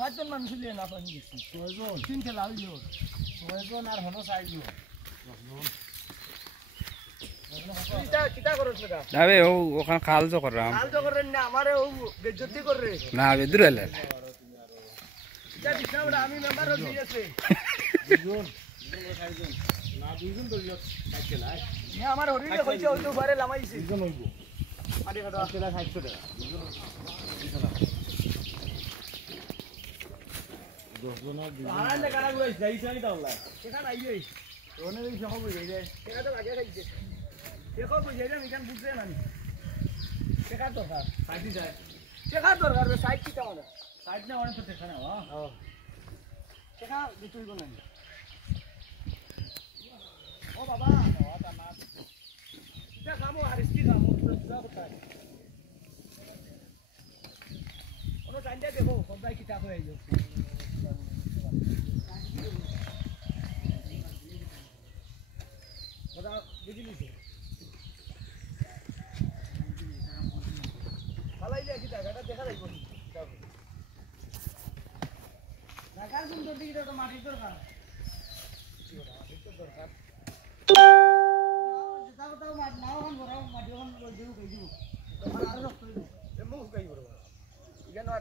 পাঁচজন মানুষ লিয়ে না পানি দিচ্ছি ছয়জন তিনটে লাল লিও ছয়জন আর হলো চারজন যাবে ও ওখানে খাল তো করলাম খাল তো করেন না আমারে ও বেজ্জতি করে না বেদুর এলে আমি মেম্বার হয়ে গেছে না দুইজন ধরিল সাইকেল আই না আমার হরিলে কইছে ওই তো বারে লামাইছে দুইজন হইবো আড়ে কাটা তেলা 600 টাকা দুইজন 10 জন আর দুইজন আরে কাটা গুলো যাইছে আমি তাওলা সেটা নাই এই ওনে এই সব হই যায় সেটা তো আগে খাইছে দেখো বুঝাই না মিকান বুঝছে না সেটা দরকার সাইডি যায় সেটা দরকার সাইড কি কেমন সাইড না অনেক তো দেখা না হ্যাঁ সেটা দিতুই কোন না ও বাবা ওটা না এটা কামো আরস্তি কামো যা কোথায় ওনো টাইমটা দেখো কোনটা কি টাকা হয়ে যাচ্ছে ওটা বুঝিলি তো ভালোই লাগি জায়গাটা দেখা যাইবো ঢাকার কোন দিকে তো মাটির দরকার কি ওটা মাটির দরকার